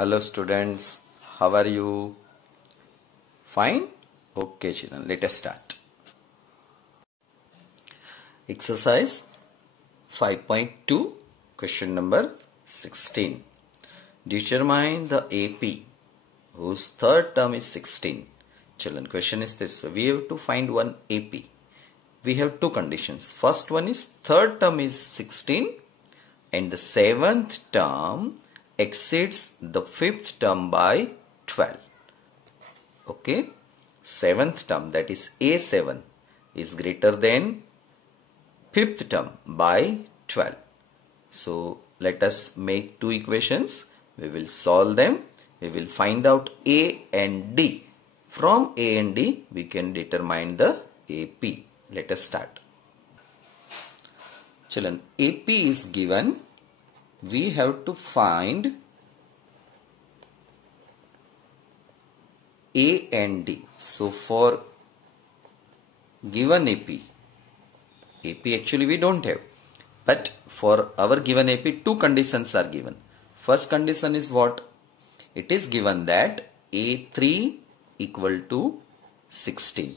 Hello students, how are you? Fine? Okay children, let us start. Exercise 5.2, question number 16. Determine the AP whose third term is 16. Children, question is this. We have to find one AP. We have two conditions. First one is third term is 16 and the seventh term exceeds the fifth term by 12. Okay, seventh term, that is A7, is greater than fifth term by 12. So let us make two equations. We will solve them. We will find out A and D. From A and D we can determine the AP. Let us start. Children, AP is given. We have to find A and D. So for given AP actually we don't have, but for our given AP two conditions are given. First condition is what? It is given that A3 equal to 16.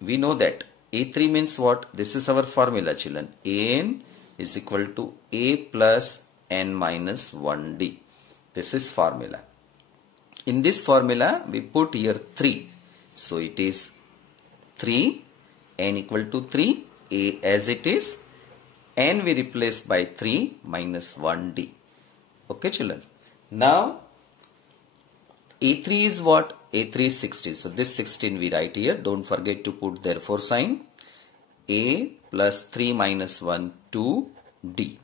We know that A3 means what? This is our formula children. An is equal to A plus n minus 1D. This is formula. In this formula we put here 3. So it is 3, n equal to 3, A as it is, n we replace by 3 minus 1D. Okay children. Now A3 is what? A3 is 16. So this 16 we write here. Don't forget to put therefore sign. A plus 3 minus 1, 2D.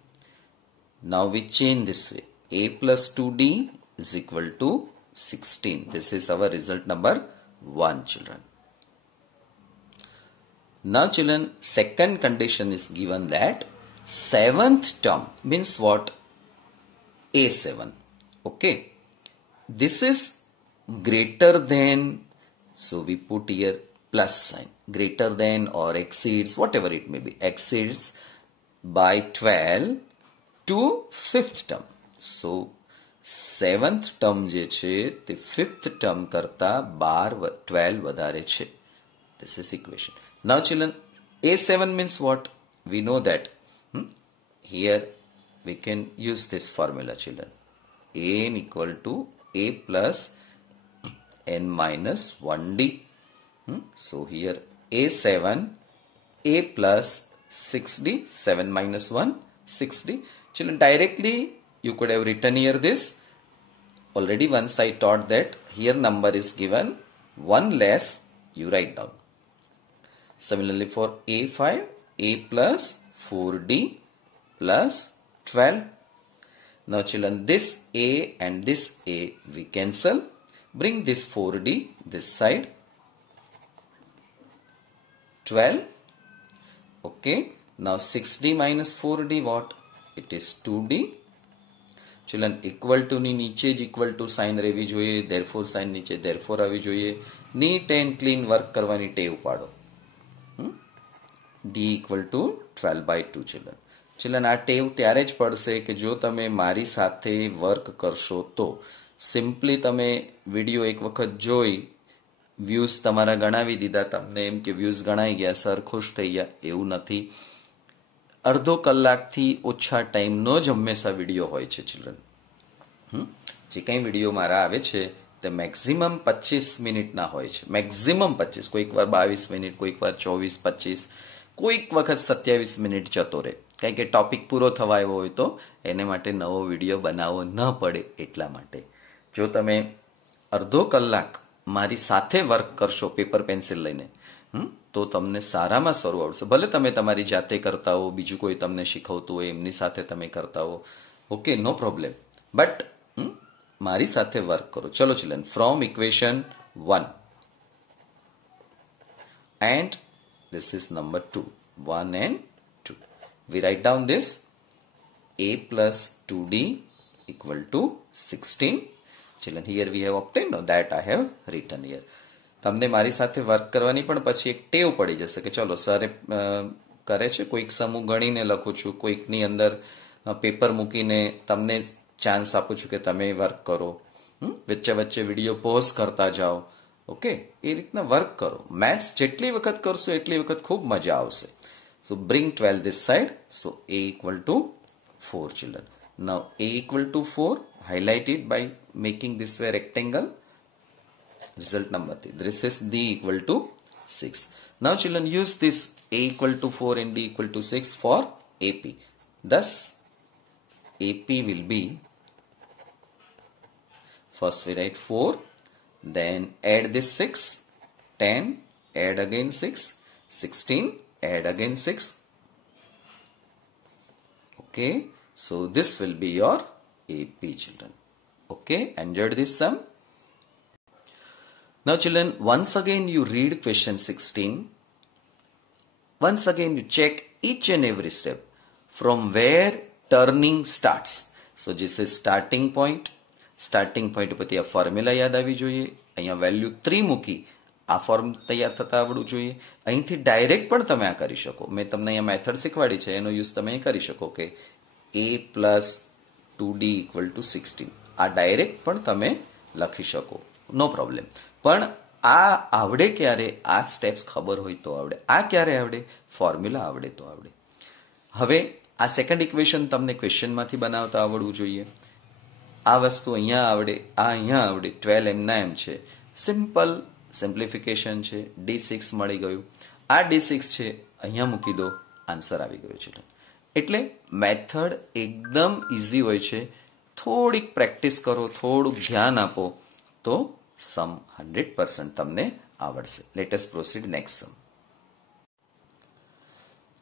Now we change this way. A plus 2D is equal to 16. This is our result number 1 children. Now children, second condition is given that seventh term means what? A7. Okay. This is greater than, so we put here plus sign. Greater than or exceeds, whatever it may be, exceeds by 12 to fifth term. So seventh term je છે તે fifth term કરતા 12 વધારે છે. This is equation. Now children, A7 means what? We know that here we can use this formula children. An equal to A plus n minus 1D. So here A7, A plus 6D, 7 minus 1, 6D. Children, directly you could have written here this. Already once I taught that here number is given, 1 less, you write down. Similarly for A5, A plus 4D plus 12. Now children, this A and this A we cancel. Bring this 4D this side. 12. Okay. Now 6D minus 4D what? It is 2D. Children, equal to ની નીચે જ equal to sign રહેવી જોઈએ. Therefore sign નીચે therefore આવી જોઈએ. Neat and clean work કરવાની ટેવ પાડો. D equal to 12 by 2 children. Children, આ ટેવ ત્યારે જ પડશે કે જો તમે મારી સાથે વર્ક કરશો તો. સિમ્પલી તમે વિડીયો એક વખત જોઈ વ્યૂઝ તમારા ગણાવી દીધા, તમને એમ કે વ્યૂઝ ગણાઈ ગયા, સર ખુશ થઈ ગયા, એવું નથી. અડધો કલાકથી ઓછા ટાઈમનો જ હંમેશા વિડીયો હોય છે ચિલ્ડ્રન. જે કંઈ વિડીયો મારા આવે છે તે મેક્સિમમ 25 મિનિટના હોય છે. મેક્સિમમ 25, કોઈક વાર 22 મિનિટ, કોઈક વાર 24, 25, કોઈક વખત 27 મિનિટ જતો રહે. કારણ કે ટોપિક પૂરો થવા આવ્યો હોય તો એને માટે નવો વિડીયો બનાવવો ન પડે એટલા માટે. જો તમે અડધો કલાક મારી સાથે વર્ક કરશો પેપર પેન્સિલ લઈને તો તમને સારામાં સારું આવડશે. ભલે તમે તમારી જાતે કરતા હો, બીજું કોઈ તમને શીખવતું હોય એમની સાથે તમે કરતા હો, ઓકે, નો પ્રોબ્લેમ, બટ મારી સાથે વર્ક કરો. ચલો children, from equation 1 and this is number 2, 1 and 2. We write down this A plus 2D equal to 16. Children, here we have obtained, no, that I have written here. તમને મારી સાથે વર્ક કરવાની પણ પછી એક ટેવ પડી જશે કે ચલો સર કરે છે, કોઈક સમૂહ ગણીને લખું છું, કોઈકની અંદર પેપર મૂકીને તમને ચાન્સ આપું છું કે તમે વર્ક કરો, વચ્ચે વચ્ચે વિડીયો પોઝ કરતા જાઓ. ઓકે, એ રીતના વર્ક કરો. મેથ્સ જેટલી વખત કરશો એટલી વખત ખૂબ મજા આવશે. So bring 12 this side. So a equal to 4 children. Now a equal to 4, highlight it by making this way rectangle. Result number 3. This is d equal to 6. Now children, use this a equal to 4 and d equal to 6 for AP. Thus AP will be, first we write 4, then add this 6, 10, add again 6, 16, add again 6. Okay, so this will be your AP, children. Okay, enjoyed this sum? Now children, once again you read question 16. Once again you check each and every step from where turning starts. So this is starting point. Starting point પરથી આ ફોર્મ્યુલા યાદ આવી જોઈએ. અહીંયા વેલ્યુ 3 મૂકી આ ફોર્મ તૈયાર થતા આવડવું જોઈએ. અહીંથી ડાયરેક્ટ પણ તમે આ કરી શકો. મેં તમને અહીંયા મેથડ શીખવાડી છે, એનો યુઝ તમે કરી શકો કે a plus 2d equal to 16. આ ડાયરેક્ટ પણ તમે લખી શકો, નો પ્રોબ્લેમ. પણ આ આવડે ક્યારે? આ સ્ટેપ્સ ખબર હોય તો આવડે. આ ક્યારે આવડે? ફોર્મ્યુલા આવડે તો આવડે. હવે આ સેકન્ડ ઇક્વેશન તમને ક્વેશ્ચનમાંથી બનાવતા આવડવું જોઈએ. આ વસ્તુ અહીંયા આવડે, આ અહીંયા આવડે. 12 એમના એમ છે, સિમ્પલ સિમ્પ્લિફિકેશન છે. d6 મળી ગયું. આ d6 છે, અહીંયા મૂકી દો, આન્સર આવી ગયો છે. એટલે મેથડ એકદમ ઇઝી હોય છે. થોડીક પ્રેક્ટિસ કરો, થોડુંક ધ્યાન આપો તો સમ 100% તમને આવડશે. Let us proceed next sum.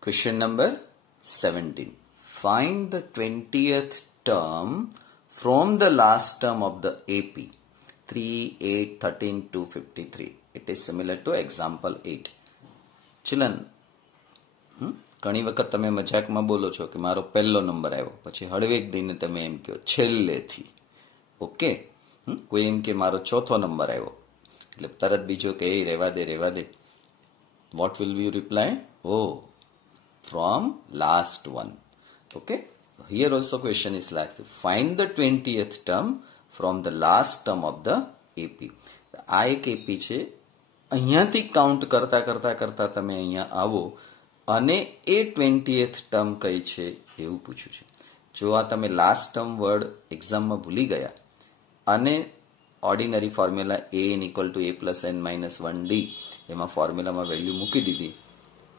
Question number 17. Find the 20th term from the last term of the AP. 3, 8, 13, 253. It is similar to example 8. Children, ઘણી વખત તમે મજાકમાં બોલો છો કે મારો પહેલો નંબર આવ્યો, પછી હળવેક દઈને તમે એમ કહો છેલ્લેથી. ઓકે, કોઈ એમ કે મારો ચોથો નંબર આવ્યો, એટલે તરત બીજો કે એ રહેવા દે. What will you reply? ઓ, from last one. Okay, here also question is like this. Find the 20th term from the last term of the AP. આ એક AP છે. અહીંયાથી કાઉન્ટ કરતા કરતા કરતા તમે અહીંયા આવો અને એ 20th ટર્મ કઈ છે એવું પૂછ્યું છે. જો આ તમે લાસ્ટ ટર્મ વર્ડ એક્ઝામમાં ભૂલી ગયા અને ordinary formula an equal to a plus n minus 1d એમાં ફોર્મ્યુલામાં વેલ્યુ મૂકી દીધી,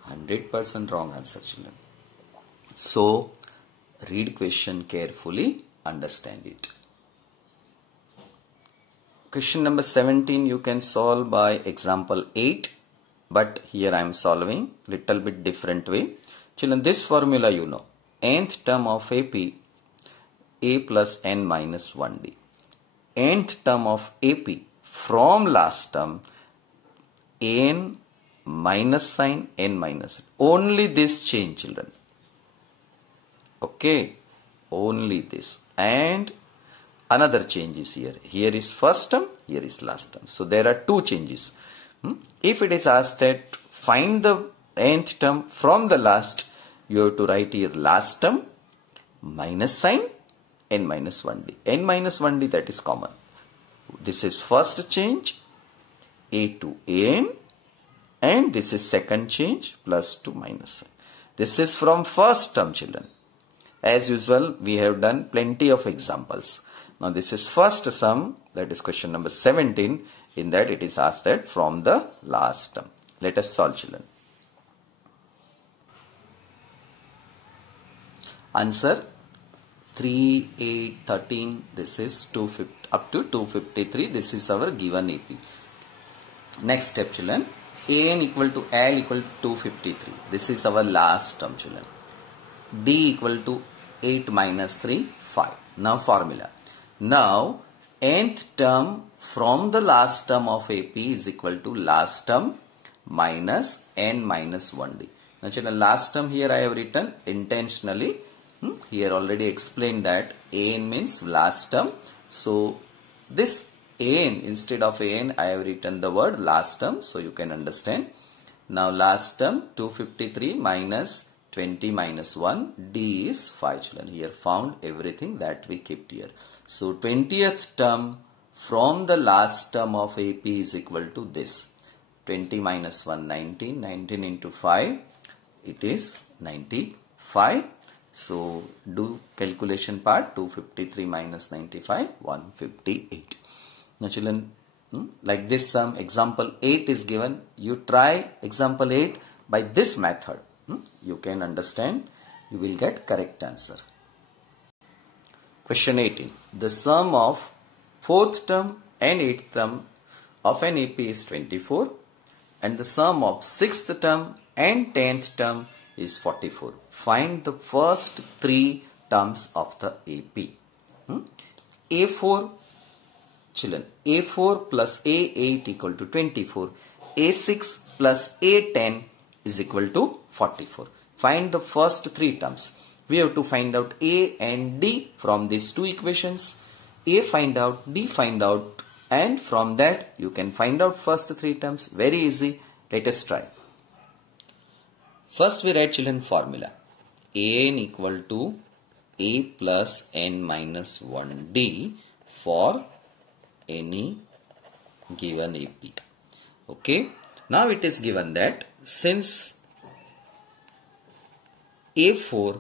100% wrong answer, children. So read question carefully, understand it. Question number 17 you can solve by example 8, but here I am solving little bit different way. Children, this formula you know, nth term of AP, a plus n minus 1d. Nth term of AP from last term, n minus sign, n minus. Only this change, children. Okay, only this. And another change is here. Here is first term, here is last term. So there are two changes. If it is asked that find the nth term from the last, you have to write here last term minus sign n minus 1d. n minus 1d, that is common. This is first change, a to an, and this is second change, plus to minus sign. This is from first term, children. As usual, we have done plenty of examples. Now this is first sum, that is question number 17. In that it is asked that from the last term. Let us solve, children. Answer 3, 8, 13. This is 250 up to 253. This is our given AP. Next step, children. an equal to L equal to 253. This is our last term, children. D equal to 8 minus 3, 5. Now formula. Now nth term from the last term of AP is equal to last term minus n minus 1d. Now children, last term here I have written intentionally. Here already explained that an means last term. So this an, instead of an I have written the word last term, so you can understand. Now last term 253 minus 20 minus 1, D is 5 children. Here found everything that we kept here. So 20th term from the last term of AP is equal to this. 20 minus 1, 19. 19 into 5, it is 95. So do calculation part. 253 minus 95, 158. Now children, like this sum, example 8 is given. You try example 8 by this method. You can understand, you will get correct answer. Question 18. The sum of 4th term and 8th term of an AP is 24 and the sum of 6th term and 10th term is 44. Find the first 3 terms of the AP. A4, children, A4 plus A8 equal to 24. A6 plus A10 is equal to 44. Find the first 3 terms. We have to find out A and D from these 2 equations. A find out, D find out, and from that you can find out first 3 terms. Very easy. Let us try. First we write children formula. An equal to A plus N minus 1D for any given AP. Okay. Now it is given that since A4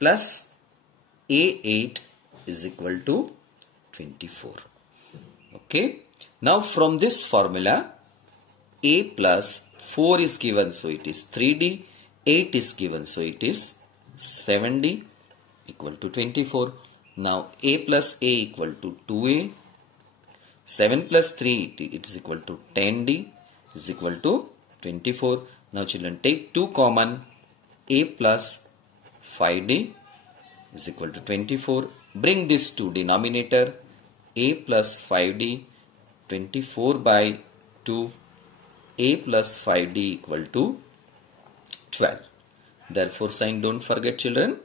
plus A8 is equal to 24. Okay. Now from this formula, A plus 4 is given, so it is 3D. 8 is given, so it is 7D equal to 24. Now A plus A equal to 2A. 7 plus 3 it is equal to 10D is equal to 24. Now children, take 2 common. A plus 5D is equal to 24. Bring this to denominator. A plus 5D 24 by 2. A plus 5D equal to 12. Therefore sign don't forget children.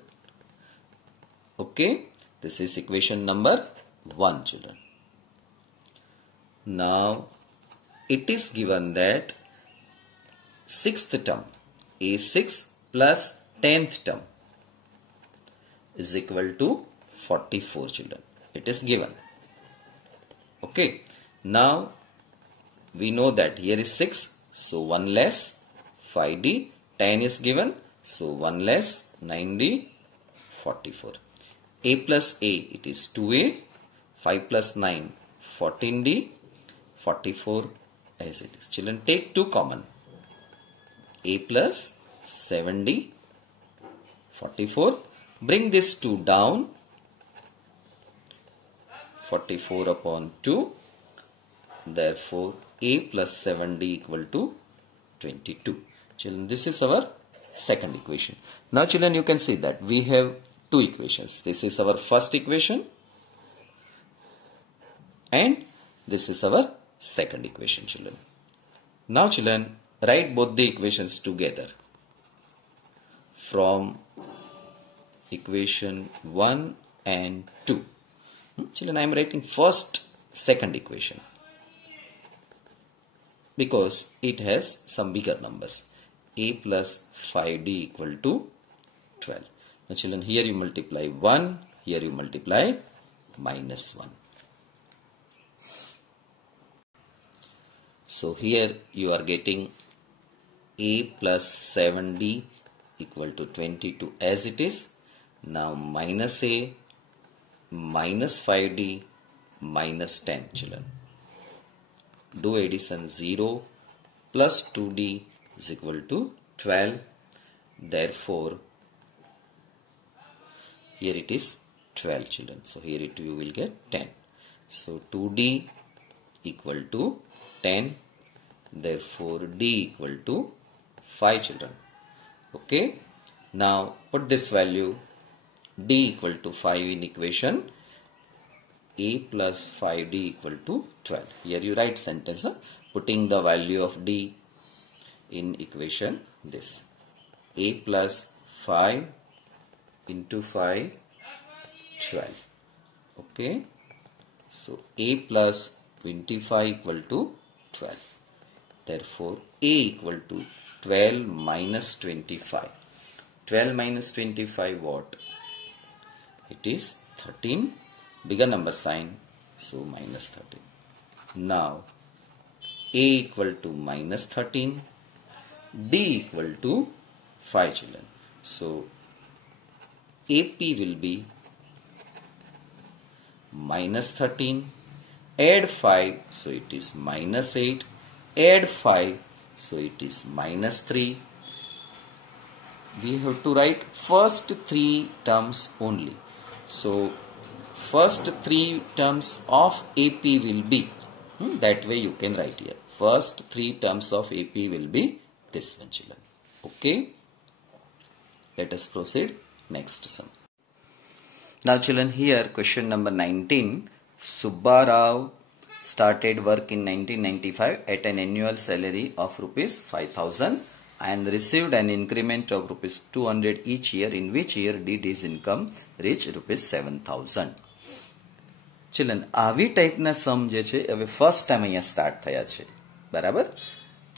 Okay. This is equation number 1 children. Now it is given that 6th term A6 plus 10th term is equal to 44 children. It is given. Okay. Now we know that here is 6. So 1 less 5D. 10 is given. So 1 less 9D 44. A plus A it is 2A. 5 plus 9 14D. 44 as it is. Children, take 2 common. A plus 7D 44. Bring this 2 down. 44 upon 2. Therefore A plus 7D equal to 22. Children, this is our second equation. Now children, you can see that we have 2 equations. This is our first equation and this is our second equation children. Now children, write both the equations together. From equation 1 and 2. Children, I am writing first second equation because it has some bigger numbers. A plus 5D equal to 12. Now children, here you multiply 1, here you multiply minus 1. So here you are getting A plus 7D equal to 22 as it is. Now minus A minus 5D minus 10 children. Do addition 0 plus 2D is equal to 12. Therefore here it is 12 children. So here you will get 10. So 2D equal to 10. Therefore D equal to 5 children. Okay. Now put this value D equal to 5 in equation. A plus 5D equal to 12. Here you write sentence, putting the value of D in equation this. A plus 5 into 5, 12. Okay. So A plus 25 equal to 12. Therefore A equal to 12 minus 25. 12 minus 25 what? It is 13. Bigger number sign, so minus 13. Now A equal to minus 13, D equal to 5 children. So AP will be minus 13, add 5, so it is minus 8, add 5, so it is minus 3. We have to write first 3 terms only. So first 3 terms of AP will be, that way you can write here. First 3 terms of AP will be this one, children. Okay. Let us proceed next sum. Now children, here question number 19. Subbarao started work in 1995 at an annual salary of rupees 5,000 and received an increment of rupees 200 each year, in which year did his income reach rupees 7,000. ચિલ્ડ્રન આવી ટાઈપના સમ જે છે હવે first time અહીંયા સ્ટાર્ટ થયા છે, બરાબર?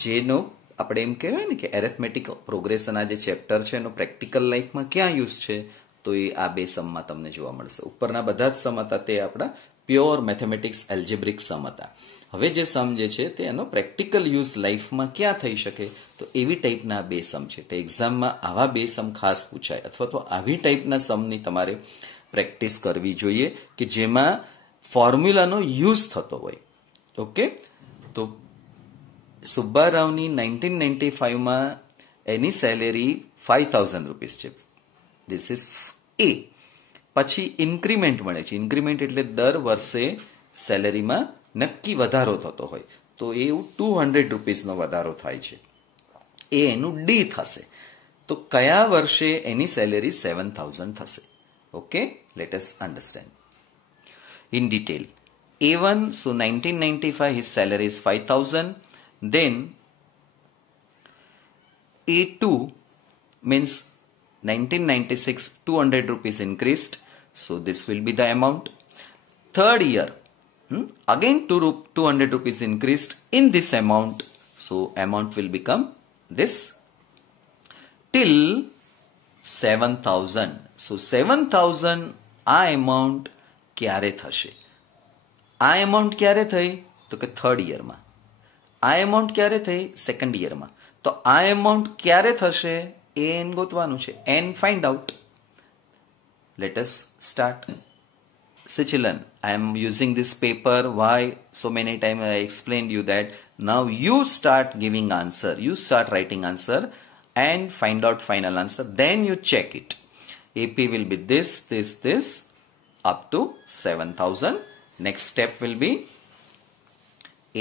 જેનો આપણે એમ કહેવાય ને કે એરેથમેટિક પ્રોગ્રેશન આ જે ચેપ્ટર છે એનો પ્રેક્ટિકલ લાઈફમાં ક્યાં યુઝ છે, તો એ આ બે સમમાં તમને જોવા મળશે. ઉપરના બધા જ સમ હતા તે આપણા પ્યોર મેથેમેટિક્સ એલ્જેબ્રિક સમ હતા. હવે જે સમ જે છે તે એનો પ્રેક્ટિકલ યુઝ લાઈફમાં ક્યાં થઈ શકે, તો એવી ટાઈપના બે સમ છે. તે એક્ઝામમાં આવા બે સમ ખાસ પૂછાય, અથવા તો આવી ટાઈપના સમની તમારે પ્રેક્ટિસ કરવી જોઈએ કે જેમાં ફોર્મ્યુલાનો યુઝ થતો હોય. ઓકે, તો સુબ્બારાવની 1995માં એની સેલેરી 5,000 રૂપીસ છે. ધીસ ઇઝ એ. પછી ઇન્ક્રીમેન્ટ મળે છે. ઇન્ક્રીમેન્ટ એટલે દર વર્ષે સેલેરીમાં નક્કી વધારો થતો હોય, તો એવું 200 રૂપીસનો વધારો થાય છે. એ એનું ડી થશે. તો કયા વર્ષે એની સેલેરી 7,000 થશે? Okay, let us understand in detail. A1, so 1995 his salary is 5,000. Then A2 means 1996 200 rupees increased, so this will be the amount. Third year, again 200 rupees increased in this amount, so amount will become this till 7,000. So 7,000 આ amount ક્યારે થશે? આ amount ક્યારે થઈ? તો કે થર્ડ યરમાં. આ એમાઉન્ટ ક્યારે થઈ? સેકન્ડ યરમાં. તો આ એમાઉન્ટ ક્યારે થશે? એ એન ગોતવાનું છે. N find out. Let us start. So children, I am using this paper. Why? So many times I explained you that now you start giving answer. You start writing answer and find out final answer. Then you check it. AP will be this up to 7,000. Next step will be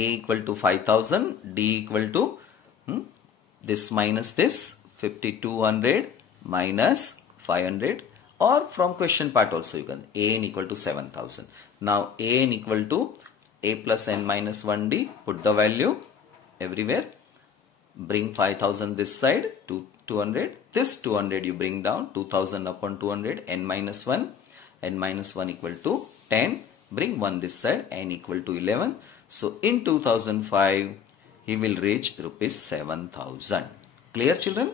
A equal to 5,000, D equal to this minus this 5,200 minus 500, or from question part also you can AN equal to 7,000. Now AN equal to A plus N minus 1D. Put the value everywhere. Bring 5,000 this side to 200. This 200 you bring down. 2,000 upon 200. N minus 1. N minus 1 equal to 10. Bring 1 this side. N equal to 11. So in 2005 he will reach rupees 7,000. Clear children?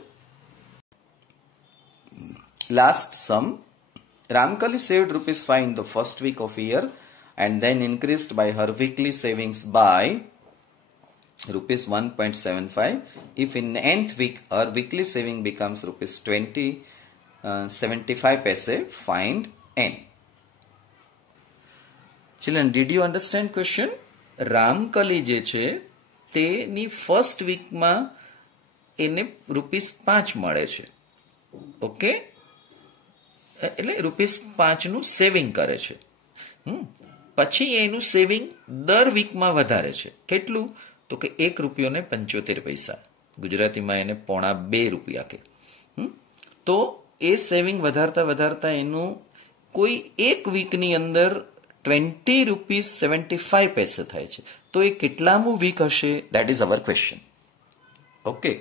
Last sum. Ramkali saved rupees 5 in the first week of year and then increased by her weekly savings by rupees 1.75. If in nth week her weekly saving becomes rupees 20.75 paise, find N. Children, did you understand question? રામકલી જે છે તેની ફર્સ્ટ વીકમાં એને રૂપીસ 5 મળે છે. ઓકે, એટલે રૂપીસ 5નું સેવિંગ કરે છે. પછી એનું સેવિંગ દર વીકમાં વધારે છે. કેટલું? તો કે 1 રૂપિયો ને 75 પૈસા. ગુજરાતીમાં એને પોણા 2 રૂપિયા કે. તો એ સેવિંગ વધારતા એનું કોઈ એક વીકની અંદર 20 rupees 75 paise થાય છે. તો એ કેટલામું વીક હશે? That is our question. Okay.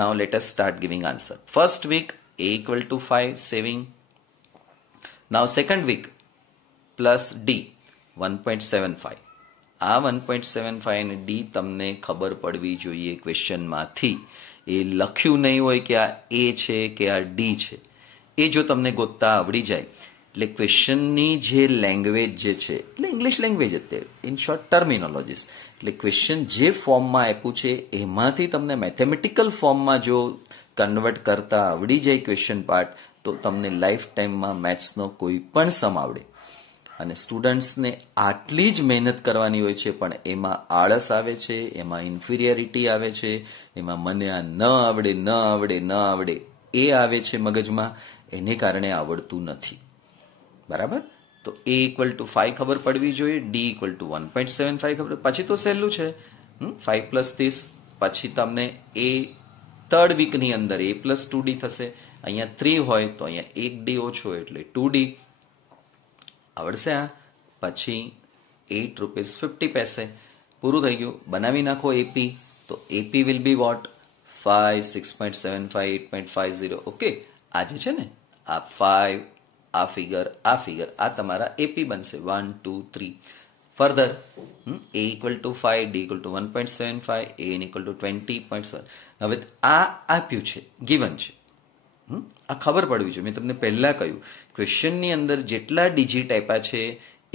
Now let us start giving answer. First week A equal to 5 saving. Now second week plus D 1.75. આ 1.75 અને D તમને ખબર પડવી જોઈએ ક્વેશ્ચનમાંથી. એ લખ્યું નહીં હોય કે આ એ છે કે આ ડી છે, એ જો તમને ગોતતા આવડી જાય એટલે ક્વેશ્ચનની જે લેંગ્વેજ જે છે એટલે ઇંગ્લિશ લેંગ્વેજ અત્યારે ઇન શોર્ટ ટર્મિનોલોજીસ, એટલે ક્વેશ્ચન જે ફોર્મમાં આપ્યું છે એમાંથી તમને મેથેમેટિકલ ફોર્મમાં જો કન્વર્ટ કરતા આવડી જાય ક્વેશ્ચન પાર્ટ, તો તમને લાઈફ ટાઈમમાં મેથ્સનો કોઈ પણ સમ આવડે. અને સ્ટુડન્ટ્સને આટલી જ મહેનત કરવાની હોય છે પણ એમાં આળસ આવે છે, એમાં ઇન્ફિરિયરિટી આવે છે, એમાં મને આ ન આવડે એ આવે છે મગજમાં, એને કારણે આવડતું નથી. બરાબર? તો a ઇક્વલ ટુ 5 ખબર પડવી જોઈએ, d ઇક્વલ ટુ 1.75 ખબર, પછી તો સહેલું છે 5 પ્લસ 30, પછી તમને એ થર્ડ વીકની અંદર a પ્લસ 2d થશે. અહીંયા 3 હોય તો અહીંયા 1d ઓછો એટલે 2d આવડશે. આ પછી 8 રૂપીસ 50 પૈસે પૂરું થઈ ગયું. બનાવી નાખો એપી, તો AP will be what 5, 6.75, 8.50. Okay, આ જે છે ને આ 5, આ ફિગર આ તમારા એપી બનશે 1, 2, 3. Further a equal to 5, d equal to 1.75, a equal to 20.7. હવે આ આપ્યું છે, ગિવન છે, આ ખબર પડવી જોઈએ. મેં તમને પહેલા કહ્યું ક્વેશ્ચનની અંદર જેટલા ડિજિટ આપ્યા છે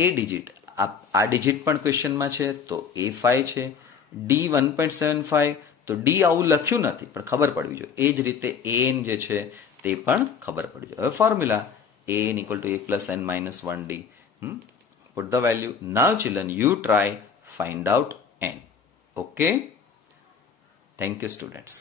એ ડિજિટ, આ ડિજિટ પણ ક્વેશ્ચનમાં છે તો એ 5 છે, ડી 1.75, તો ડી આવું લખ્યું નથી પણ ખબર પડવી જોઈએ. એ જ રીતે એન જે છે તે પણ ખબર પડવી જોઈએ. હવે formula an equal to a plus n minus 1d. Put the value. Now children, you try find out n. Okay. Thank you students.